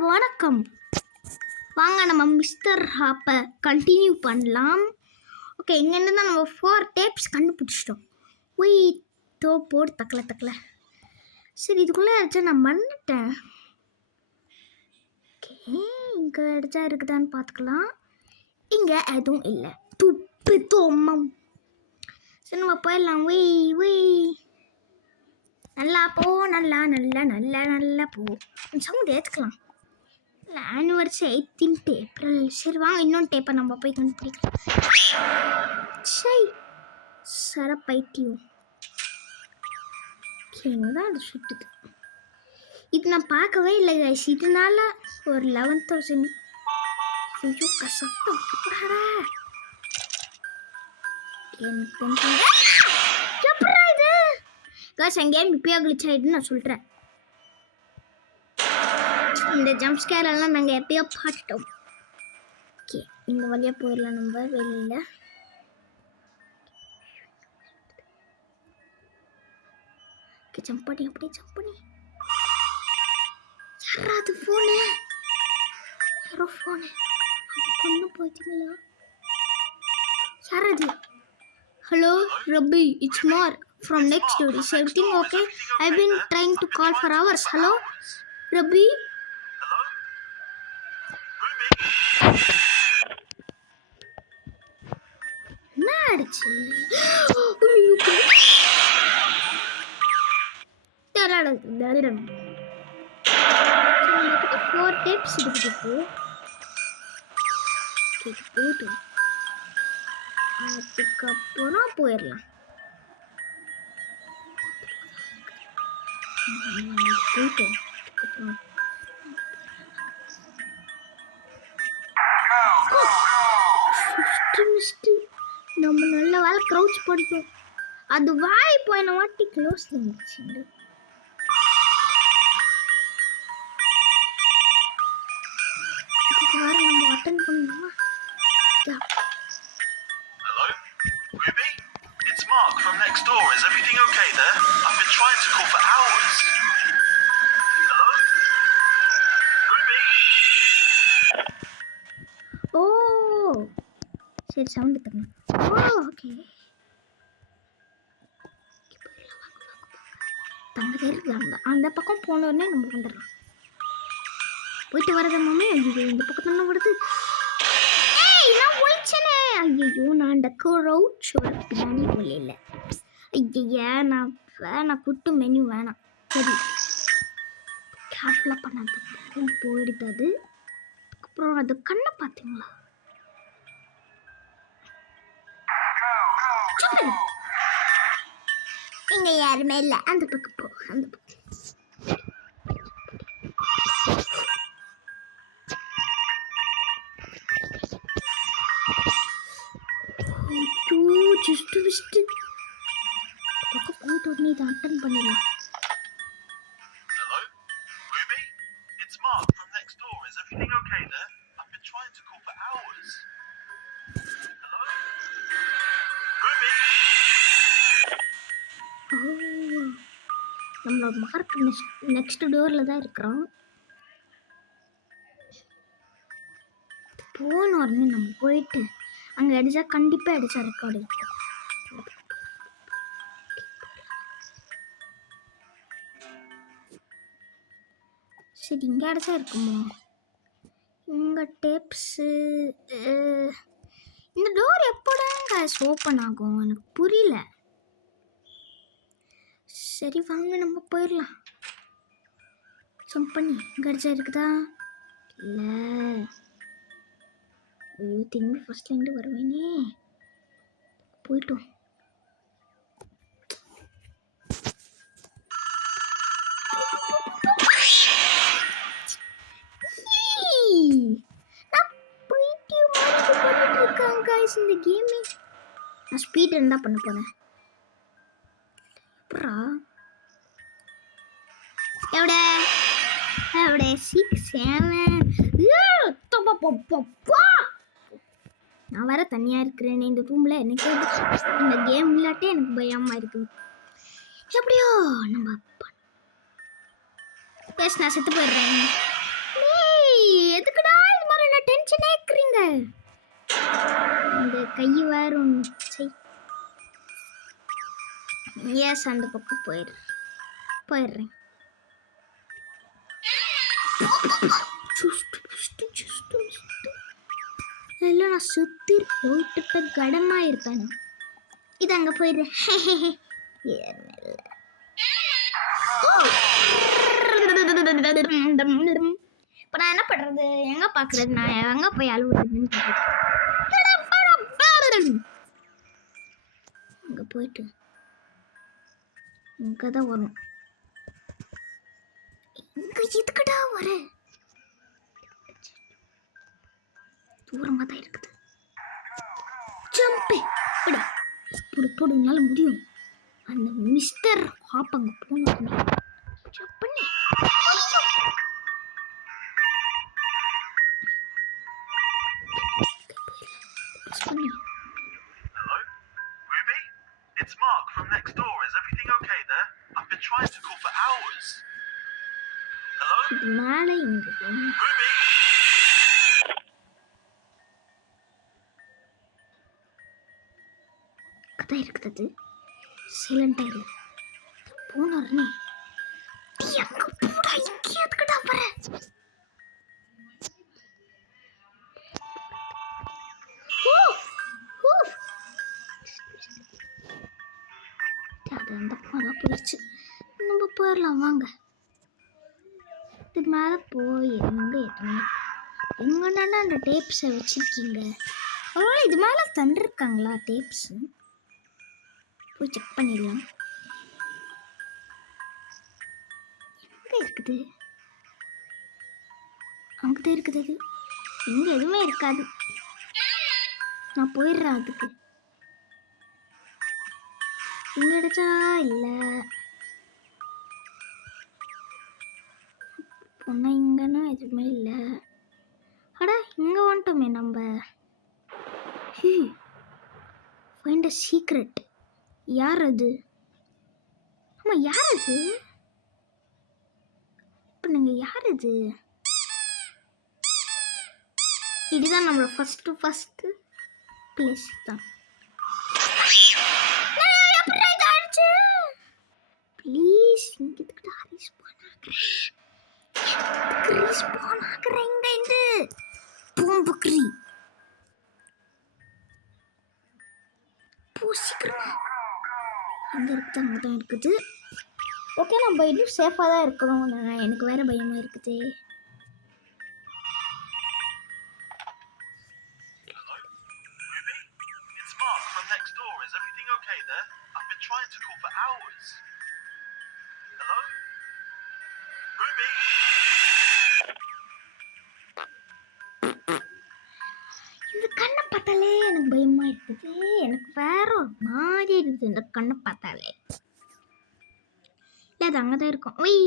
வணக்கம். வாங்க நம்ம மிஸ்டர் ஹாப்பை கண்டினியூ பண்ணலாம். ஓகே, இங்கேருந்து தான் நம்ம 4 டேப்ஸ் கண்டுபிடிச்சிட்டோம். போய் போடு தக்கலை. சரி, இதுக்குள்ளே அடிச்சா நான் மறந்துட்டேன். ஓகே, இங்கே அடிச்சா இருக்குதான்னு பார்த்துக்கலாம். இங்கே எதுவும் இல்லை. துப்பு தோம்மம். சரி, நம்ம போயிடலாம். நல்லா போ, நல்லா போ. சவுண்ட் ஏற்றுக்கலாம். Anniversary 18th April. சரி வாங்க, இன்னொன்று டேப்பை நம்ம போய் கண்டுபிடிக்கலாம். சர பைத்தியம். தான் அது சுட்டுது. இது நான் பார்க்கவே இல்லை கைஸ். இதனால ஒரு 11,000. ஐயோ கசப்பம். எப்படா இது கைஸ்? எங்கேயும் இப்பயா கிளிச் ஆகிடுன்னு நான் சொல்கிறேன். இந்த ஜம்ப் ஸ்கேர் எல்லாம் நாங்கள் எப்பயோ பார்த்துட்டோம். ஓகே, இந்த வழியாக போயிடலாம் நம்ம வெளியில். ஓகே, ஜம்ப் பண்ணி யாராவது ஃபோனு? யாரோ ஃபோனு கொண்டு போயிட்டீங்களா? யாராவது? ஹலோ ரபி, இட்ஸ் மார் from next door. Is everything okay? I've been trying to call for hours. Hello ரபி. என்னாச்சு? 4 tips இருக்கு. போயிட்டோம். அதுக்கப்புறம் போயிடலாம். போயிட்டோம். அப்புறம் நம்ம நல்ல வேலை க்ரௌச் பண்ணிட்டோம். அது வாய் போயின வாட்டி க்ளோஸ் இருந்துச்சு. நம்ம அட்டெண்ட் பண்ணணுமா? Hello? Ruby? It's Mark from next door. Is everything okay there? I've been trying to call for hours. Hello? Ruby? Oh! சரி, சவுண்ட் தரணும். ஓகே, தங்க இருக்காங்க. அந்த பக்கம் போனோடனே நம்ம வந்துடலாம். போயிட்டு வரத மாமே. ஐயோ, இந்த பக்கத்துல வருது. நான் ஒழிச்சனே. ஐயோ, நான் அந்த க்ரௌச்சோட பின்னாடி ஒழியல. ஐயா, நான் குட்டு மெனு வேணாம். சரி, கேர்ஃபுல்லாக பண்ணாது போயிடுது. அப்புறம் அது கண்ணை பார்த்தீங்களா? இங்க யாருமே இல்லை. அந்த பக்கம் போ. அந்த பக்கம் ஜஸ்ட் பக்கம் போயிட்டு உடனே இதை அட்டன் பண்ணிடலாம். Hello? Ruby? It's Mark from next door. Is everything okay there? I've been trying to call for hours. Hello? Ruby? நம்மளோட மார்க் நெக்ஸ்ட் டோரில் தான் இருக்கிறோம். போன உடனே நம்ம போயிட்டு அங்கே அடித்தா கண்டிப்பாக அடித்தா ரெக்கார்டு இருக்கும். சரி, இங்கே அடித்தா இருக்குமோ? இங்கே டேப்ஸு. இந்த டோர் எப்போதாங்க ஓப்பன் ஆகும்? எனக்கு புரியல. சரி வாங்க, நம்ம போயிடலாம். ஜம்ப் பண்ணி இங்கே அடிச்சா இருக்குதா? இல்லை. ஐயோ, திரும்பி ஃபர்ஸ்ட்லேருந்து வருவேனே. போயிட்டோம். இந்த கேமே நான் ஸ்பீட் இருந்தா பண்ண போறேன். எവിടെ 6 7 நான் வேற தனியா இருக்கிறேன் இந்த ரூம்ல. எனக்கு இந்த கேம் விளையாட்டே எனக்கு பயமா இருக்குது. எப்படியோ நம்ம நான் செத்து போயிடுறேன். ஒழிச்சுனே இருக்கிறீங்க. இந்த கை வேற ஒன்று செய். எஸ், அந்த பக்கம் போயிடுறேன். இல்லை, நான் சுற்றி போயிட்டு கடமா இருப்பேன். இது அங்கே போயிடுறேன். இப்போ நான் என்ன பண்ணுறது, எங்கே பார்க்குறது, நான் எங்கே போய் அழுவுறதுன்னு அங்கே போயிட்டு இங்கே தான் வரும். இங்கே எதுக்குடா வர? தூரமாக தான் இருக்குது. ஜம்பே போடுனால முடியும். அந்த மிஸ்டர் ஹாப் அங்கே போகணும். ஜம்ப் பண்ணி Hello? Ruby? It's Mark from next door. Is everything okay there? I've been trying to call for hours. Hello? இது மேலே இங்கே போகணும். Ruby? கதை இருக்குது. சைலண்டாக இரு. போனே அங்கே போடா. இங்கே எதுக்குடா வர? அது அந்த பக்கம் போயிடுச்சு. நம்ம போயிடலாம் வாங்க. இது மேலே போய் எங்கன்னா அந்த டேப்ஸை வச்சுருக்கீங்க. அதனால இது மேலே தண்டிருக்காங்களா டேப்ஸு? போய் செக் பண்ணிடலாம். எங்கே இருக்குது? அங்கே இருக்குது. அது இங்கே எதுவுமே இருக்காது. நான் போயிடுறேன். அதுக்கு இங்கே அடிச்சா இல்லை பொண்ணா. இங்கன்னா எதுவுமே இல்லை. அடா, இங்கே வந்துட்டோமே நம்ம. Find a secret. யார் அது? ஆமாம், யார் அது? இப்போ நீங்கள் யார் அது? இதுதான் நம்மளோட ஃபஸ்ட்டு பிளேஸ் தான். ப்ளீஸ், இங்கே இதுக்கிட்ட ரீஸ்பான் ஆகுறேன். இந்த பூம்புக்ரி பூ சீக்கிரமா அங்கே இருக்குது. அங்கே தான் இருக்குது. ஓகே, நம்ம இன்னும் சேஃபாக தான் இருக்கிறோம். எனக்கு வேறு பயமாக இருக்குது. Hello? Ruby? It's Mark from next door. Is everything okay there? I've been trying to call for hours. Hello? Ruby? இந்த கண்ணை பார்த்தாலே எனக்கு பயமாக இருக்குது. எனக்கு வேற ஒரு மாதிரி இருக்குது இந்த கண்ணை பார்த்தாலே. இல்லை, அது அங்கே தான் இருக்கும். ஒய்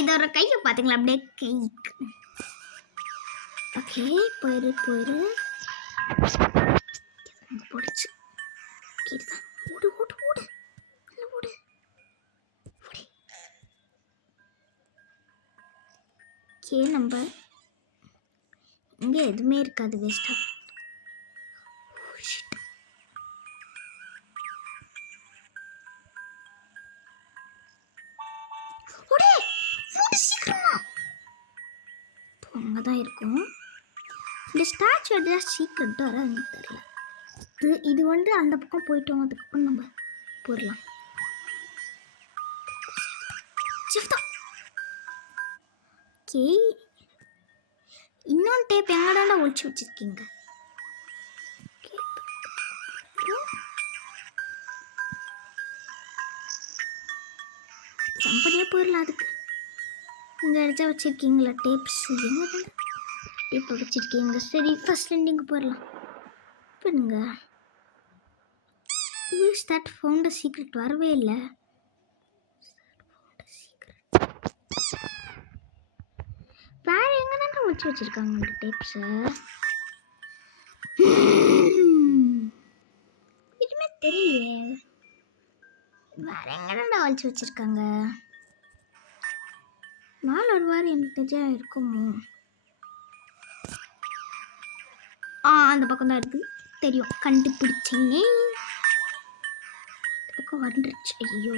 இதோட கையை பார்த்தீங்களா? அப்படியே கைக்கு. ஓகே, போயிரு போடுச்சு. ஓடு ஓடு ஓடு ஓடு. ஓகே, நம்ம இங்கே எதுவுமே இருக்காது வேஸ்ட்டாக. சீக்கிரமா அங்கே தான் இருக்கும். இந்த ஸ்டாச்சு ஏதாவது சீக்கிரம் வராதுன்னு தெரியல. இது வந்து அந்த பக்கம் போயிட்டோம். அதுக்கப்புறம் நம்ம போயிடலாம். ஓகே, இன்னொன்று டேப் எங்கடாண்டா ஒழிச்சு வச்சிருக்கீங்க? ஜம்படியாக போயிடலாம். அதுக்கு இங்கே அடிச்சா வச்சுருக்கீங்களா டேப்ஸ்? எங்கே டேப்பை வச்சுருக்கீங்க? சரி, ஃபர்ஸ்ட் எண்டிங்கு போயிடலாம். பண்ணுங்க. ஸ்டார்ட் ஃபவுண்ட் சீக்ரெட் வரவே இல்லை. வேறு எங்கே தானே வச்சுருக்காங்க அந்த டேப்ஸை? எதுவுமே தெரியலையே. வேறு எங்கே தானே வச்சுருக்காங்க? மேலே ஒரு வாரம் எனக்கு தெரிஞ்சா இருக்குமோ. அந்த பக்கம் தான் இருக்குது தெரியும், கண்டுபிடிச்சிங்க. பக்கம் வந்துருச்சு. ஐயோ,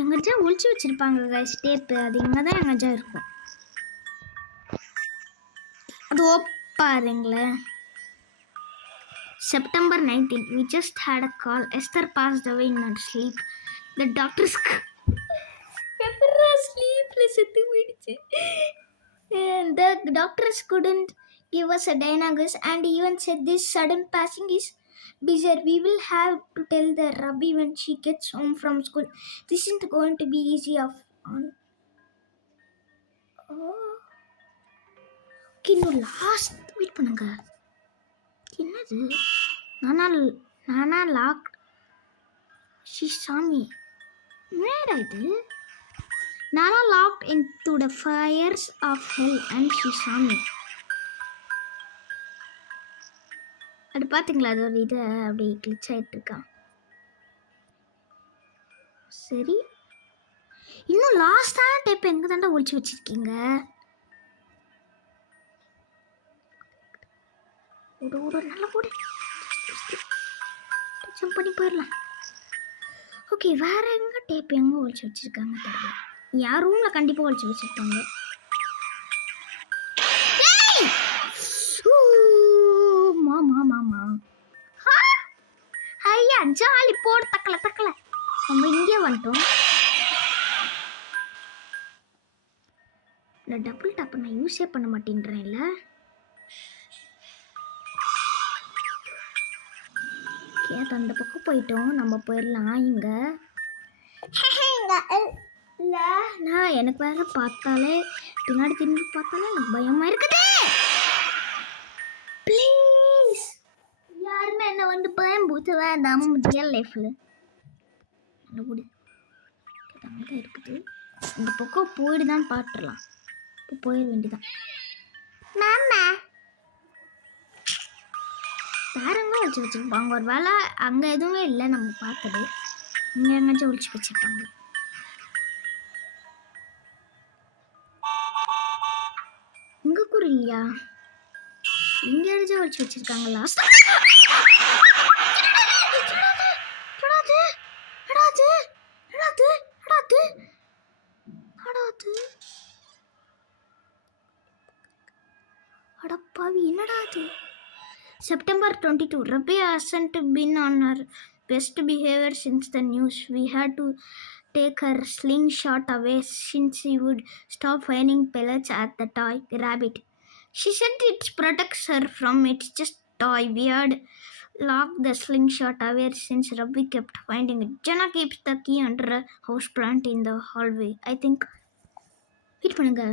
எங்கேஜா ஒழிச்சு வச்சிருப்பாங்க கைஸ் டேப்பு. அது இங்கே தான் எங்கேஜா இருக்கும். அது பாருங்களேன். September 19th, we just had a call. Esther passed away in her sleep. The doctors and the doctors couldn't give us a diagnosis and even said this sudden passing is bizarre. We will have to tell the Rabbi when she gets home from school. This isn't going to be easy on. இன்னும் last wait பண்ணுங்க. என்னது? நானா lock she சாமி என்னடா இது? நானா locked into the fires of hell and she சாமி. அது பார்த்தீங்களா? அது ஒரு இதை அப்படி கிளிச் ஆகிட்டு இருக்கான். சரி, இன்னும் லாஸ்டான டைப் எங்கே தாண்டா ஒழிச்சு வச்சிருக்கீங்க? நல்ல போடு, ஜம்ப் பண்ணி போயிடலாம். ஓகே, வேற எங்க டேப் எங்கே ஒழிச்சு வச்சிருக்காங்க தெரியல. யார் ரூமில் கண்டிப்பாக ஒழிச்சு வச்சிருக்காங்க. மாமா ஐயா ஜாலி போடு. தக்கல நம்ம இங்கே வந்துட்டோம். இந்த டபுள் டாப் நான் யூஸே பண்ண மாட்டேன்றேன். இல்லை கேட்டு அந்த பக்கம் போயிட்டோம். நம்ம போயிடலாம். இங்கே இல்லை நான் எனக்கு வேற பார்த்தாலே பின்னாடி திரும்பி பார்த்தாலே எனக்கு பயமா இருக்குது. ப்ளீஸ் யாருமே என்ன வந்து பயம் பூத்த வேண்டாம். ரியல் லைஃப்பில் நல்ல கூடி அங்கே தான் இருக்குது. இந்த பக்கம் போயிடுதான் பார்த்துடலாம். இப்போ போயிட வேண்டியதான். மாமா வேற எங்கே ஒழிச்சு வச்சுருப்பாங்க? ஒரு வேலை அங்கே எதுவுமே இல்லை நம்ம பார்த்தது. இங்கே எங்கேயாச்சும் ஒழிச்சு வச்சுருப்பாங்க. இங்கே கூட இல்லையா? இங்கே எங்கேயாச்சும் ஒழிச்சு வச்சுருக்காங்க. லாஸ்ட் அடப்பாவி என்னடா அது? September 22. Rabbi hasn't been on her best behavior since the news. We had to take her slingshot away since she would stop finding pellets at the toy rabbit. She said it protects her from it's just toy. We had locked the slingshot away since Rabbi kept finding it. Jenna keeps the key under a house plant in the hallway. I think wait பண்ணுங்க.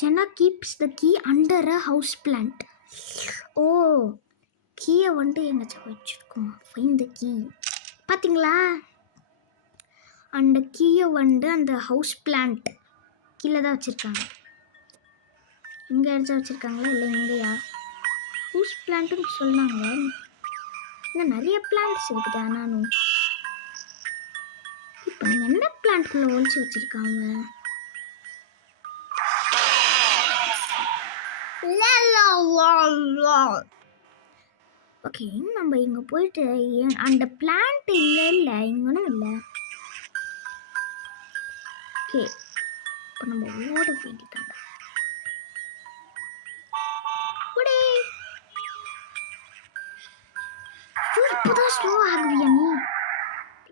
Jenna keeps the key under a house plant. ஓ, கீயை வந்துட்டு எங்கேயாச்சும் வச்சுருக்குமா? Find the key. பார்த்தீங்களா? அந்த கீயை வந்து அந்த house plant கீழே தான் வச்சுருக்காங்க. இங்கே எடுத்து வச்சுருக்காங்களா இல்லை இங்கேயா? ஹவுஸ் பிளான்ட்டுன்னு சொன்னாங்க. இங்கே நிறைய பிளான்ட்ஸ் இருக்குது. ஆனாலும் இப்போ நீங்கள் என்ன பிளான்ட்குள்ளே ஒழிச்சு வச்சுருக்காங்க? ஓகே, நம்ம இங்கே போயிட்டு அந்த பிளான்ட் இங்கே இல்லை, இங்கனும் இல்லை. ஓகே, இப்போ நம்ம ஓட வேண்டியதாங்க. இப்போதான் ஸ்லோ ஆகுவியா நீ?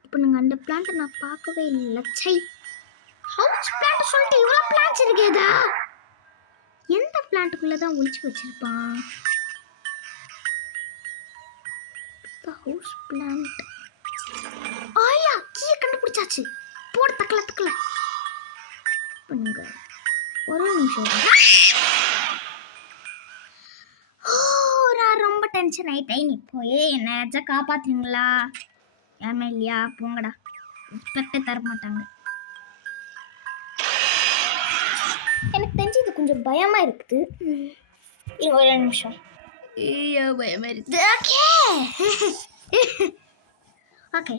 இப்போ நாங்கள் அந்த பிளான்ட்டை நான் பார்க்கவே இல்லை. சை, ஹவுஸ் பிளான்ட் சொல்லிட்டு இவ்வளோ பிளான்ட்ஸ் இருக்கேதா? எந்த பிளான்ட்டுக்குள்ளே தான் ஒழிச்சு வச்சிருப்பான்? House plant. ஆயா, கீயை கண்டுபிடிச்சாச்சு. போடு தக்கல பண்ணுங்க. ஒரு நிமிஷம். நான் ரொம்ப டென்ஷன் ஆயிட்டேன். நீ போய் என்ன காப்பாத்துறீங்களா? யாருமே இல்லையா? போங்கடா, ரெஸ்பெக்டே தர மாட்டாங்க. எனக்கு தெரிஞ்சு இது கொஞ்சம் பயமா இருக்குது. ஒரு நிமிஷம். ஐயோ பயமா இருக்குது. ஓகே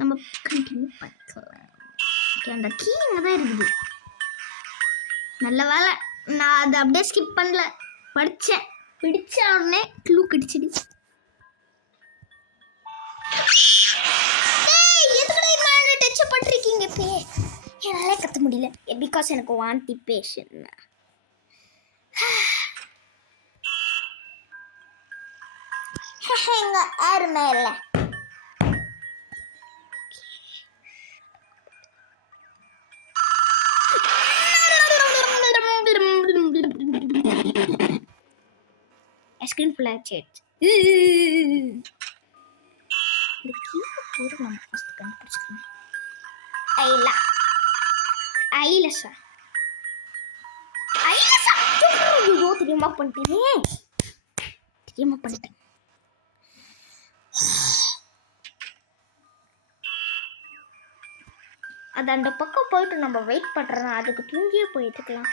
நம்ம கண்டினியூ பார்க்கலாம். ஓகே, அந்த கீ இங்கே தான் இருக்குது. நல்ல வேலை நான் அதை அப்படியே ஸ்கிப் பண்ணல, படித்தேன். பிடிச்ச உடனே க்ளூ கிடிச்சிடு. டச் பண்ணிருக்கீங்க இப்போ என்னால் கற்ற முடியல பிகாஸ் எனக்கு வாந்தி பேஷன். எங்க யாருமே இல்லை. ஸ்கிரீன் ஃபுல்லாக ஆச்சு. இந்த கீழே போட்டு நம்ம ஃபஸ்ட்டு கண்டுபிடிச்சிக்கணும். ஐலசா ஐயோ தெரியுமா பண்ணிட்டேன். அது அந்த பக்கம் போயிட்டு நம்ம வெயிட் பண்ணுறோம். அதுக்கு தூங்கியே போயிட்டுக்கலாம்.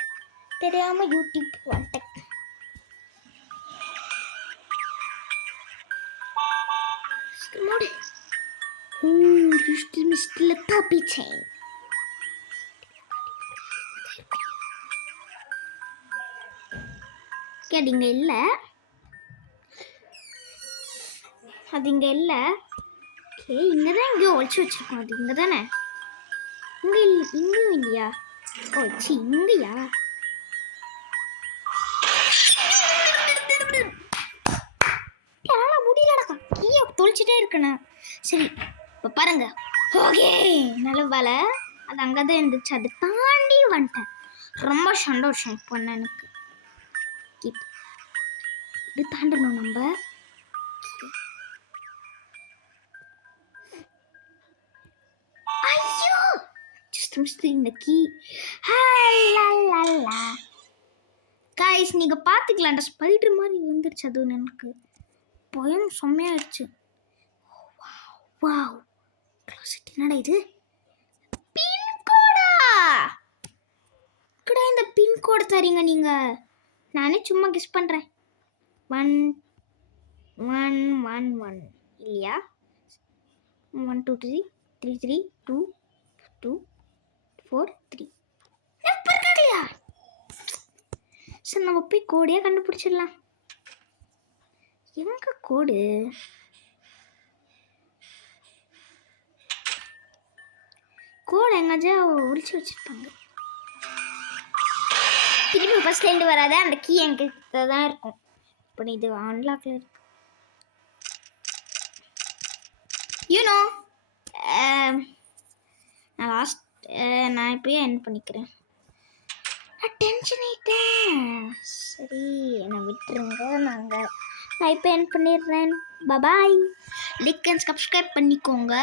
தெரியாமல் யூடியூப் வந்துட்டேன். அது இங்கே இல்லை. அது இங்கே இல்லை. ஓகே, இங்கே தான் எங்கேயோ ஒழிச்சு வச்சுருக்கோம். அது இங்கே தானே? இங்கே இங்கேயும் இல்லையா? ஓ சி, இங்கேயா? என்னால் முடியலடா, கீழே தொலைச்சிட்டே இருக்கணும். சரி இப்போ பாருங்க. ஓகே, நல்ல வேலை அது அங்கே தான் இருந்துச்சு. அது தாண்டி வந்துட்டேன். ரொம்ப சந்தோஷம் இப்போ எனக்கு. இது தாண்டணும் நம்ம. ஐயோ ஜஸ்ட் மிஸ் இந்த கீ. கைஸ் நீங்க பாத்துக்கலாம், அந்த ஸ்பைடர் மாதிரி வந்துருச்சு. அது எனக்கு பயம் செம்மையாயிடுச்சு. வாவ், கிளாசிட்டி என்னடா இது? பின்கோடா? இந்த பின்கோடு தரீங்க நீங்க? நானே சும்மா கெஸ் பண்றேன். 111 இல்லையா? 123332243. இருக்காங்கயா? சரி நம்ம போய் கோடையா கண்டுபிடிச்சிடலாம். எங்க கோடு? கோடு எங்காச்சும் ஒழிச்சு வச்சிருப்பாங்க. திருப்பி ஃபர்ஸ்ட்லேருந்து வராத, அந்த கீ என்கிட்ட தான் இருக்கும். இப்போ இது அன்லாக்ல இருக்கு. யூனோ நான் இப்போயே என் பண்ணிக்கிறேன். டென்ஷன் ஆயிட்டேன். சரி என்னை விட்டுருங்க. நான் இப்போ என் பண்ணிடுறேன். பாய். லைக் அண்ட் சப்ஸ்கிரைப் பண்ணிக்கோங்க.